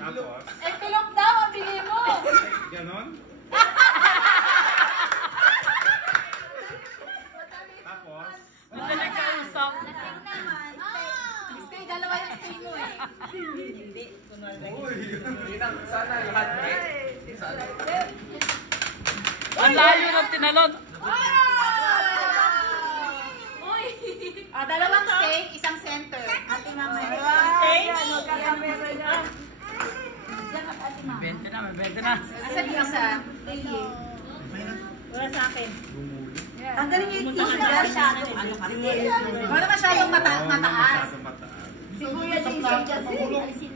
Tapos? Envelope daw, ang bigay mo. Ganon? Tapos? Madali ka usap. Stay, dalawa yung stay mo eh. Hindi. Uy! Sana lahat, right? Sana. Ang layo ng tinalon. Dalawang stay, isang center. Ate mama. Stay? May 20 na. Asan yung isa? Wala sa akin. Tanggalin niyo yung t-shirt. Ano kasi? Wala masyadong mataas. Masyadong mataas. Si Kuya Jason kasi.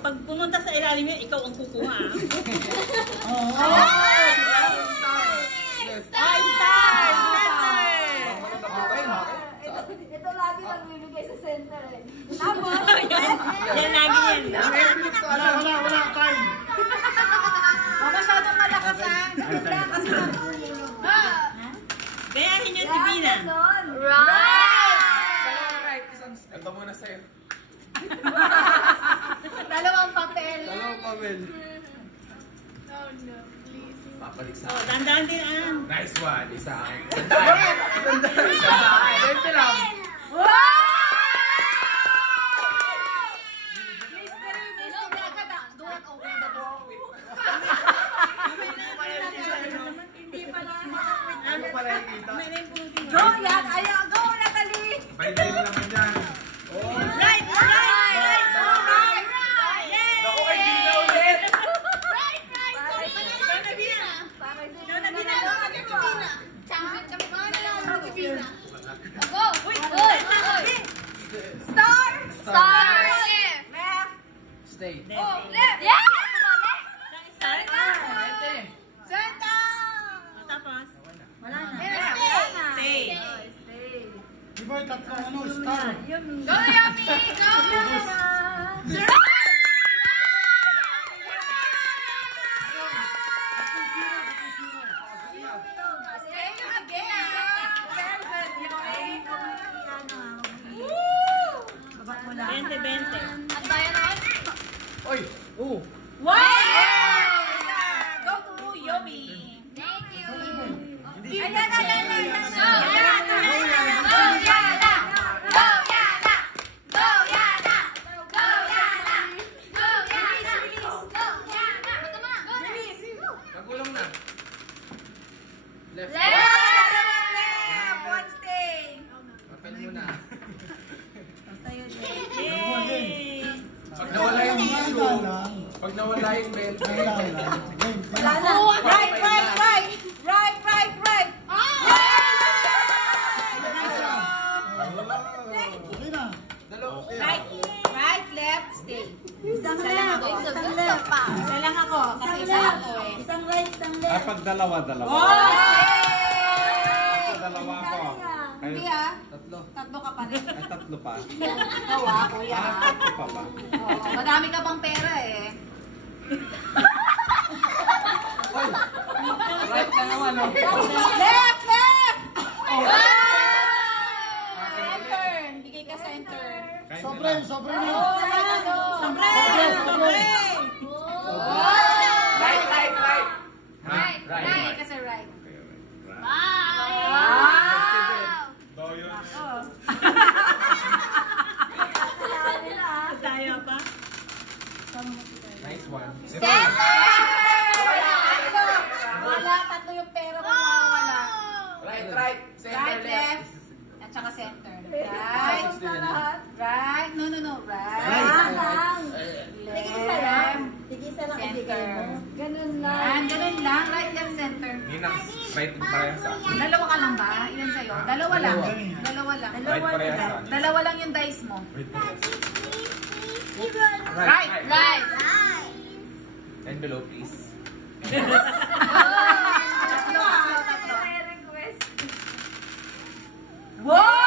Pag pumunta sa ilalim yun, ikaw ang kukuha. Star! Ito lagi lang bibigay sa center eh. Tapos, Yan lagi yan. Wala time. Masyadong malakas ah. kasi natulog. Gayahin niyo si Bina. Right! Ito muna sa'yo. Dalawang papel. Dalawang papel. Oh no, please. Papalik sa Oh, dandan din ah. Nice one. Isa akin. Isa akin. Ito lang. Hindi pa na. Ano pala yung kita? Go, yan. Ayaw, go, Natalie. Pwede mo naman yan. Right! Naku, kay Gina ulit! Star! Left. Stay. Oh, left. Yeah. Center! Tapos? Wala na. Stay. Di ba yung tatlong ano, star? Go, Yummy! Go! Stay again! Baba mo lang. 20. At bayan na? Oy! Oo! Wow! Go to Yummy! Thank you. Ayan, Ayan. Go, Yana! Go, Yana! Go, Yana! Go, Yana! Go, Yana! Go, Yana! Go, Yana! Go, Bilis! Nagulang na. Left. Left. One stay. Papel muna. Sa'yo din. Yay! Pag nawala yung issue, pag nawala yung belt, Wala na. Right. Right, left, stay. Isang Isa lang left. ako. Isang left. Isa lang ako, kasi isa lang to eh. Isang right, isang left. Pag dalawa. Oh, Pag dalawa ko. Hindi ah. Tatlo. Tatlo ka pa rin. Ay, tatlo pa. Ikaw ah, kuya. Tatlo pa ba? Oo, madami ka pang pera eh. Right na naman, no? Left! Center! Bigay ka center. Sobre na. Oh, Sobre! Right. Right, kasi right. So, yun. Tayo pa? Nice one. Wala, tatlo yung pera mo mawawala. Right. Center, Right, left, at saka center. Right. Right. No. Right. Tigisa lang. Tigisa lang ibigay mo. Ganun lang. Ganun lang. Right, left, center. Ninax. Right pareha sa akin. Dalawa ka lang ba? Ilan sa'yo? Dalawa lang. Right pareha sa akin. Dalawa lang yung dice mo. Right. Right. Envelope, please. Tatlo. Wow!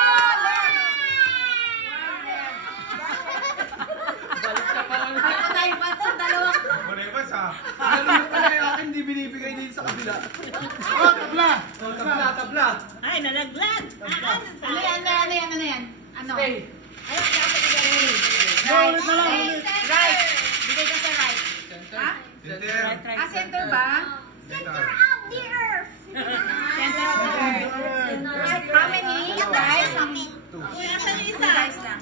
Balik ka pa lang. Ano tayo pa sa dalawa? Muna yung sa. Alam mo pala yung akin, hindi binibigay din sa kabila. Tabla. Ay, nalaglag. Ano yan? Ano? Stay. Right. Right. Bigay Center. Ah, center ba? Center. Center of the earth. How many, guys? How many? Uy, asan yung Two isa? guys lang.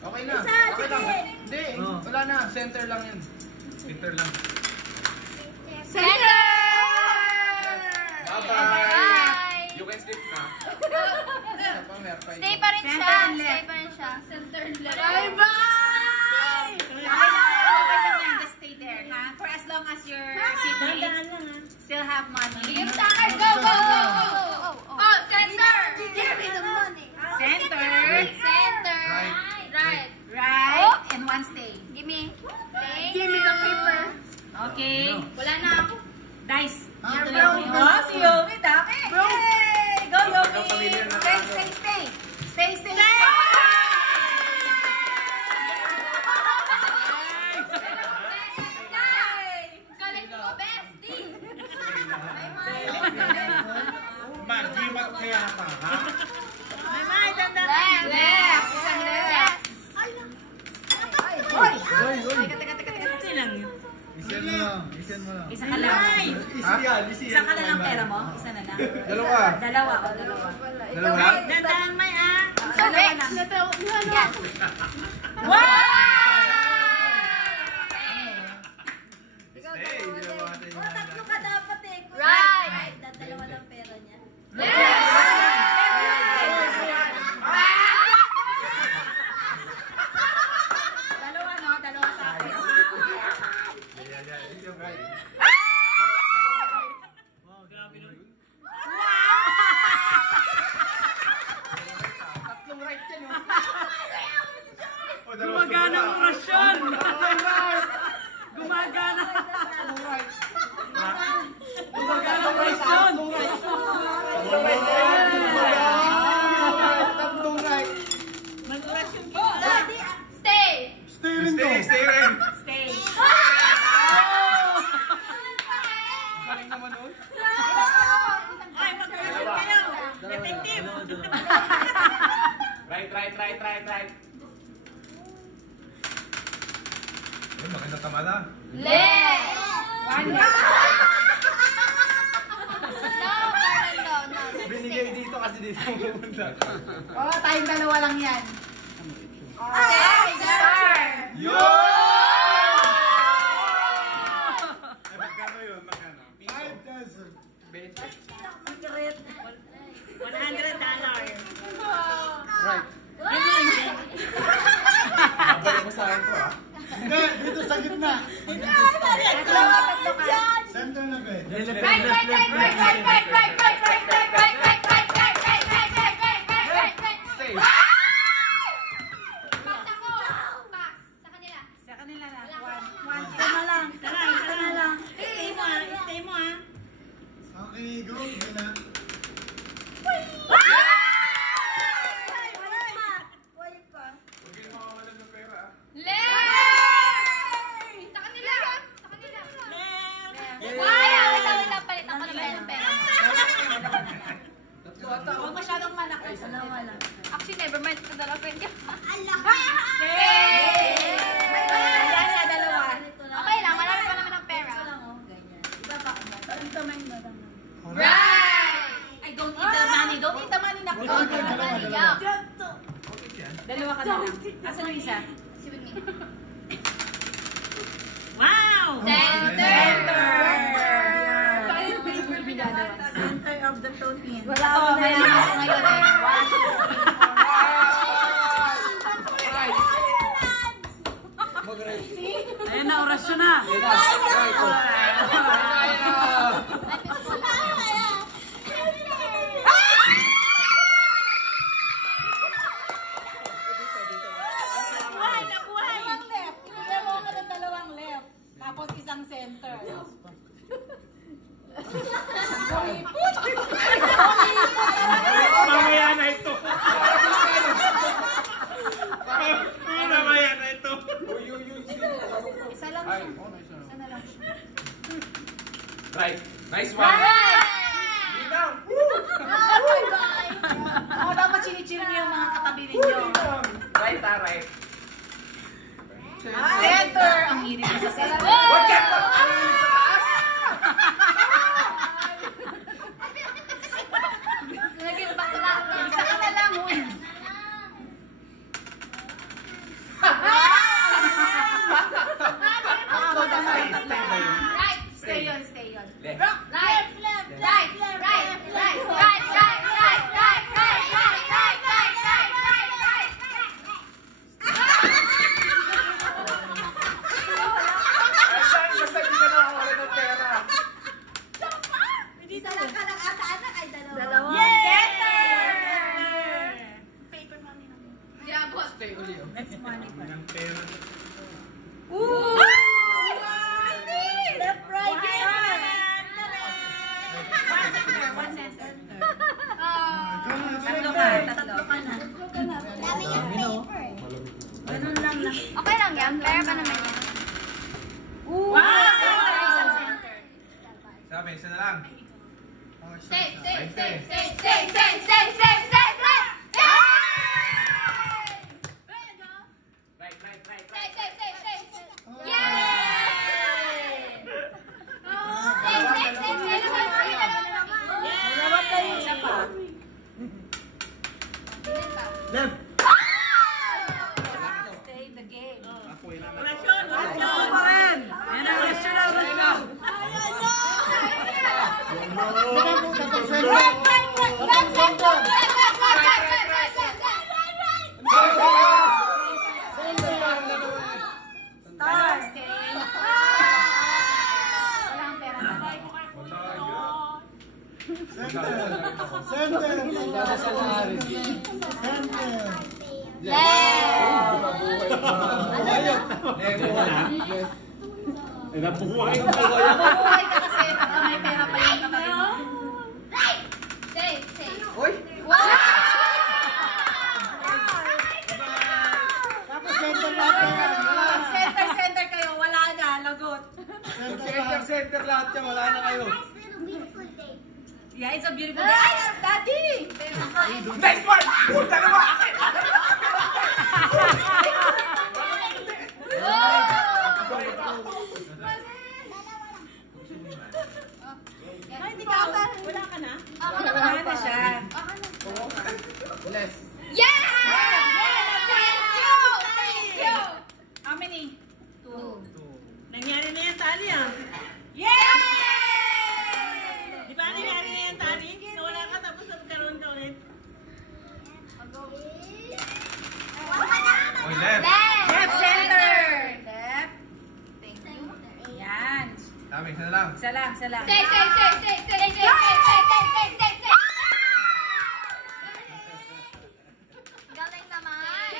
Okay na. Okay lang. Hindi, wala na. Center lang yun. Center lang. Center! Bye-bye. You can sleep na. Isa pa, meron pa Stay ito. pa rin siya. Center and Stay left. pa rin siya. Center and left. Bye-bye! Okay lang yan. Just stay there, ha? For as long as your Dandaan seatmates lang ha. still have money. Give sa akin. Go, go, go, go. Oh, center. Give me the money. Center. Center. Right. Right. Right. And one stay. Give me. Give me the paper. Okay. Wala na ako. Dice. Oh, si Yomi, dami. Yay! Go, Yomi! Stay, stay, stay. Stay, stay. Galing mo, bestie. Mag-gimat kaya pa, ha? May may, dandaan. Left. Isang left. Hoy! Hoy, hoy. Teka. Kasi lang yun. Isin mo lang. Isin mo lang. Isa ka lang. Isa ka na lang pera mo? Isa na lang? Dalawa. Dalawa. O, dalawa. Dalawa? Dandaan may ah. Dalawa na. Yan. Stay. Dalawa natin. Tatlo ka dapat eh. Right. Dalawa lang pera niya. Dalawa, no? Dalawa sa akin. Yung right. Wow, grabe nun. Tatlong right yan, oh. Oh, dalawa Gumagana ang siguro. orasyon. Tatlong right. Gumagana. Tatlong right. Gumagana ang orasyon. Tatlong right. Tatlong right. Mag-orasyon ka. Stay. Stay rin. Stay. Galing naman nun. Ay, mag-orasyon kayo. Effective. Right. Ay, maganda tamada. Left. One No, Fernando. No. Binigay dito kasi dito ang pupunta. Oh, tayong dalawa lang yan. Center. Yo! Ay, magkano yun? Magkano? $100. Right. Babalik mo sa akin to, ha? Hindi, dito sa gitna. Center na, be. Right. Stay. Pass ako. Pass. Sa kanila. Sa kanila na. One. Isa na lang. Stay mo ah. Stay mo ah. Okay, go. Sige na. Huwag kayo makawalan ng pera, ha? Left. Sa kanila. Sa kanila. Wait lang. Palitan ko ng pera. Tatlo ata. Huwag masyadong malaki. Actually, never mind. Padala ko yun. Ayan na, dalawa. Okay lang. Marami pa naman ng pera. Right! I don't need the money. Don't need the money na. Yup. Dalawa ka na lang. Asan yung isa? See with me. Wow! Center. Center of the Philippines. Wala ako na yan. Ako ngayon eh. One, two, Mag-right. Ayan na, orasyon na. Right. Buhay na buhay! Dalawang left. Ibigay mo ako ng dalawang left. Tapos isang center. Mamaya na ito. Mamaya na ito. isa lang. Ay, oh, nice one. Isa na lang. Right. Nice one. Bye-bye. Oh, dapat chinichiri niyo yung mga katabi ninyo. Right, right. Center! Ang hilig sa center. Oh! Huwag ka! pa naman yan. Sabi, isa na lang. Save! Left. Stay in the game. Rasyon pa rin. Yan ang rasyon na rasyon. Nabuhay Mabuhay ka kasi baka may pera pa yung katabi mo. Save! Uy! Center kayo, wala na, lagot. Center lahat yan. Wala na kayo. Yeah, it's a beautiful day. Ay, daddy! Next one! Puta na ba? Ay, di ka. Wala ka na? Wala na siya. Left. Yeah! Thank you! How many? 2. Nangyari na yan, Tali ah. Yeah! Di ba nangyari na yan, Tali? Nawala ka tapos nagkaroon ka ulit. Oy, left. Left center! Left. Thank you. Yan. Sabi, isa na lang. Isa lang, isa lang. Save! Galing naman.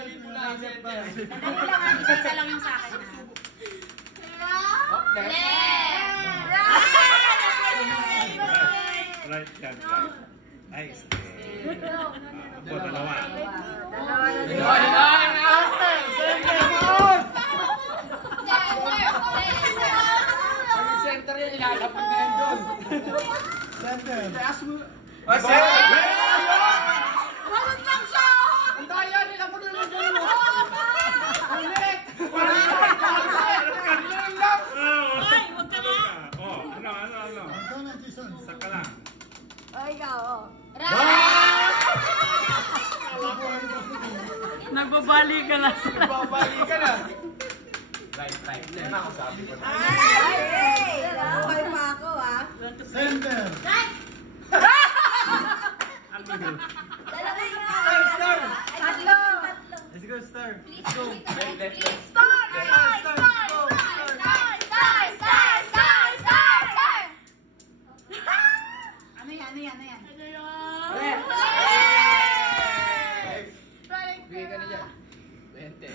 Dali lang, isa lang yung sa akin. Right, yan, right. Nice. Ako, dalawa. Center yan. Ilalapit na yan doon. Center. What's that? Ang daya nila mo doon. Ulit! Ay, huwag ka na. Oh, ano? Saka lang. Nagbabali ka na. Babali ka na. Right. Yan ako sabi ko na. Buhay pa ako ah. Center. Star. Tatlo! Let's go, Star. Ano yan? Bigay ka na dyan. 20.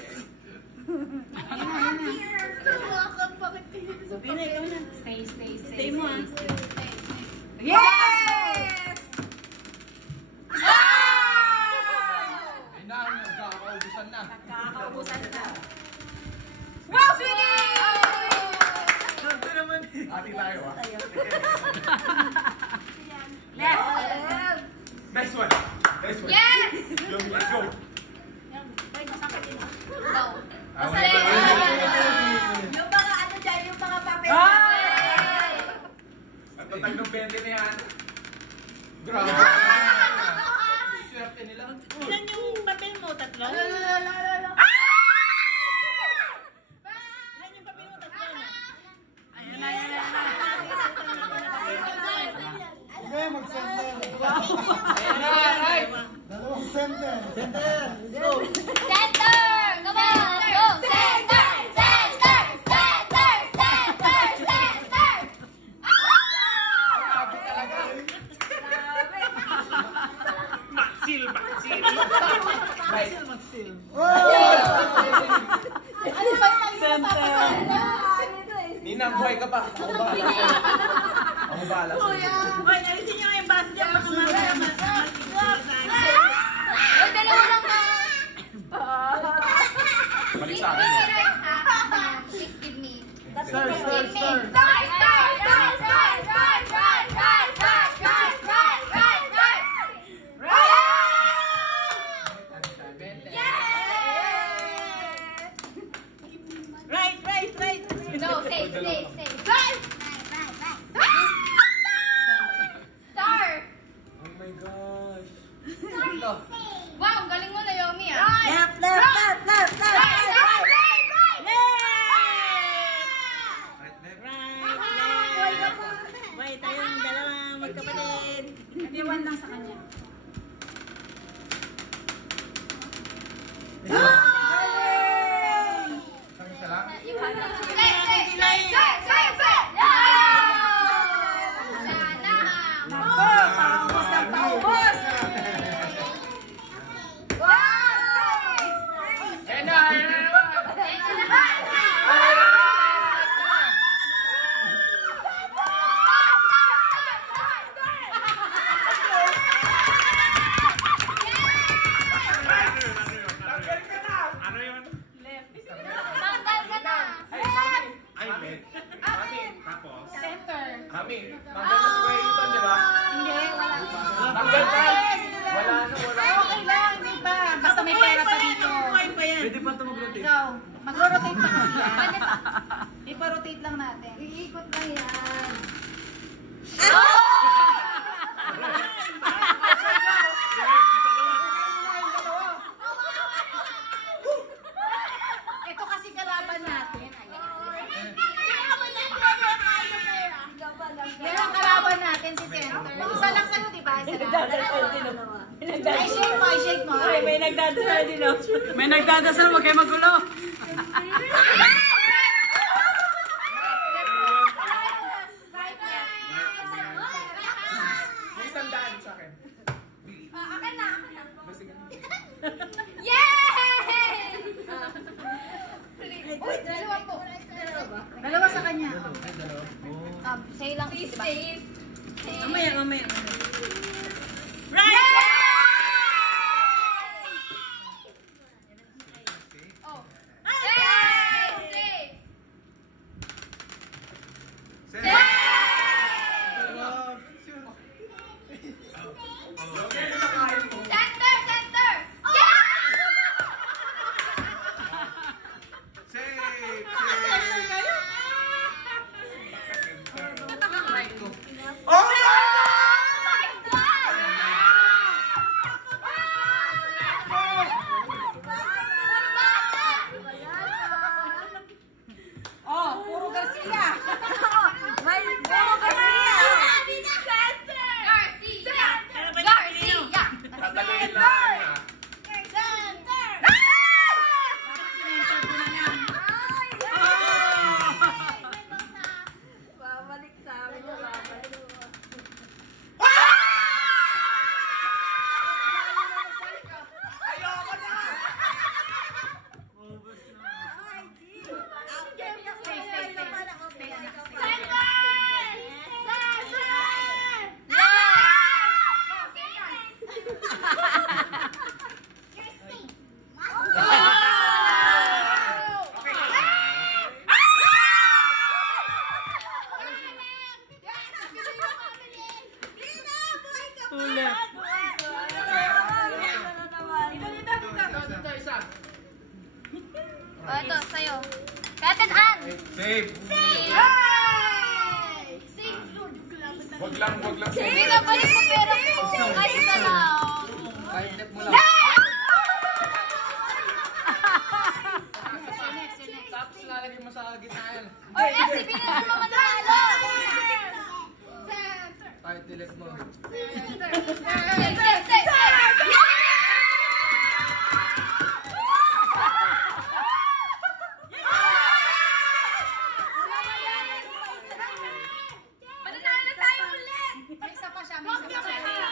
Sabihin na, ikaw na. Stay. Stay mo ah. Yes! Ay na, nagkakaubusan na. Kakaubusan na. Wow, finish! Sante naman eh. Ati tayo, ah. Left. Next one. Yes! Let's go. Go. Yung mga ano dyan, yung mga papel. At tatag ng 20 na yan. Grabe. Swerte nila. Ilan yung papel mo? Tatlo? Ilan yung papel mo? Tatlo na? Ayan na. Okay, mag-center. Ayan na, right. Dalawang center. Center. Let's go. Center! Come on! Go! Center! Grabe talaga. Maxil. Mag-seal. Ano ba yung Center. Nina, buhay ka pa. Ako bahala. Ako bahala. Hoy, alisin nyo yung bus dyan. Baka mamaya mas. Uy, dalawa lang na! Safe, safe. Right! Star! Oh my gosh. Wow, galing mo, Naomi, ah. Left, left, left, left, left. Right, right, right, right! Wait, tayong dalawa magkapatid. Iwan lang sa kanya. Kami isa lang? Safe, safe, safe, safe, safe! Yeah! Wala na. Paubos na paubos! Ayan na, ayan na naman. Ano yun? Tanggal ka na. Ay, wait. Mami, tapos? Center. Mami, tanggal na si Kuya Hilton, di ba? Hindi, wala. Tanggal pa. Wala na, wala na. Okay lang, hindi pa. Basta may pera pa dito. Pwede pa ito mag-rotate. Ikaw, mag-rotate pa kasi yan. Ipa-rotate lang natin. Iikot lang yan. Ito kasi kalaban natin. Yan ang kalaban natin si Center. Isa lang sa'yo, di ba? Isa lang. Ay, shake mo, shake mo. Ay, may nagdadasal din oh. May nagdadasal, huwag kayo magulo. May isang daan sa akin. Akin na, akin na. Sige. Yay! Uy, dalawa po. Dalawa sa kanya. Say lang, di ba? Mamaya, mamaya. Oh. Yay! Sir! Center, center! Safe! Oh my God! Oh, puro Garcia. Tatagayin lang na. Babalik sa amin. Babalik. Oh, ito, sa'yo. Captain Ann! Safe! Wag lang, wag lang. Hindi na balik mo pera ko. Ay, isa lang. Kahit net mo lang. Tapos lalagay mo sa gitna yan. Or else, ibigay mo naman na talo. Kahit delete mo. Mananalo na tayo ulit. May isa pa siya, may isa pa siya.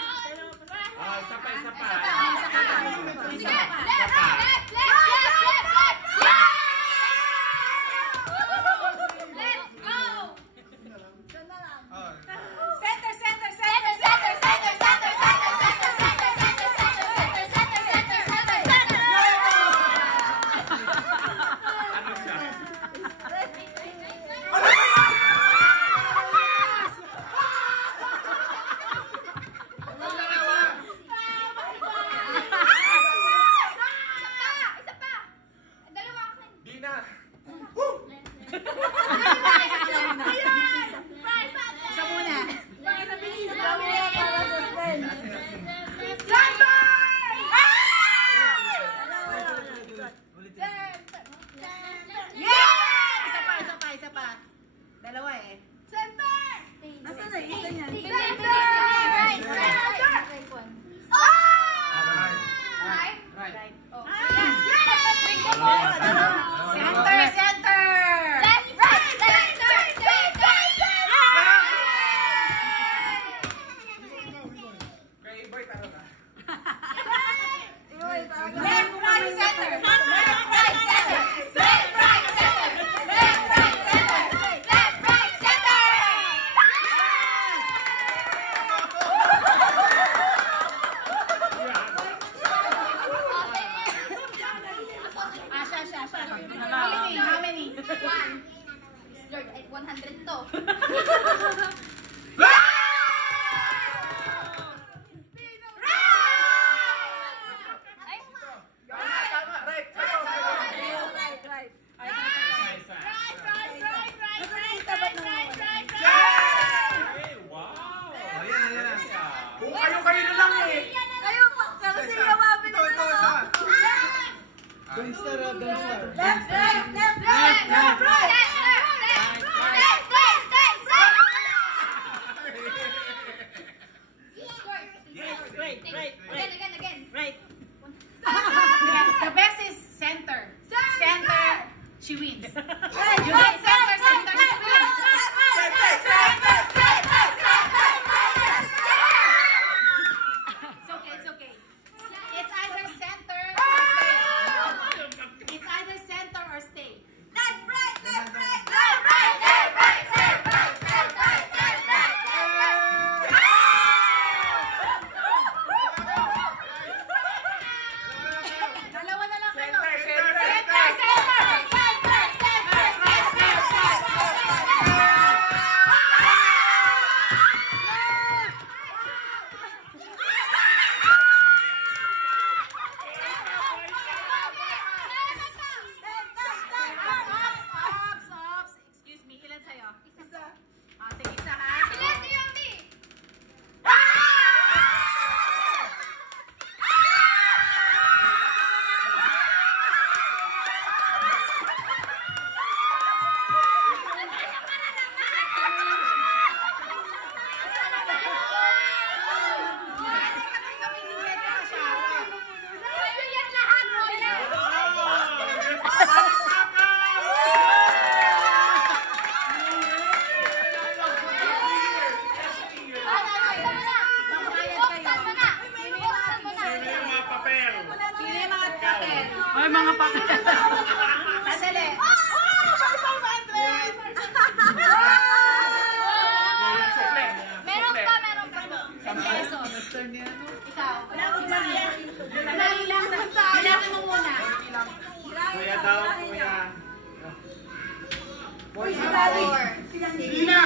Ah, isa pa, isa pa. Sige, left, left, left, left, left, left. Yeah! Let's go! Oh. Center, center, center, Center, center, center, center, center, center, center, center. How many? 1. Lord, 100 to. Ay, Tama, right. Kung kayo na lang eh. Kayo pa, pero siya mabili na lang. Don't start, don't start. Left, right, left, right, left, left, right. Right. The best is center. Center, she wins. You get center, center, she wins. It's okay. It's either center or stay. It's either center or stay. Left, right, left, right. Dalawa na lang kayo. Ops. Excuse me, ilan sa'yo? Isa. Tingin isa ha. Ay, mga papel. Sandali. Meron pa. 10 pesos. Ikaw. Sandali lang. Bilangin mo muna. Kuya daw, kuya. Boys, Lina!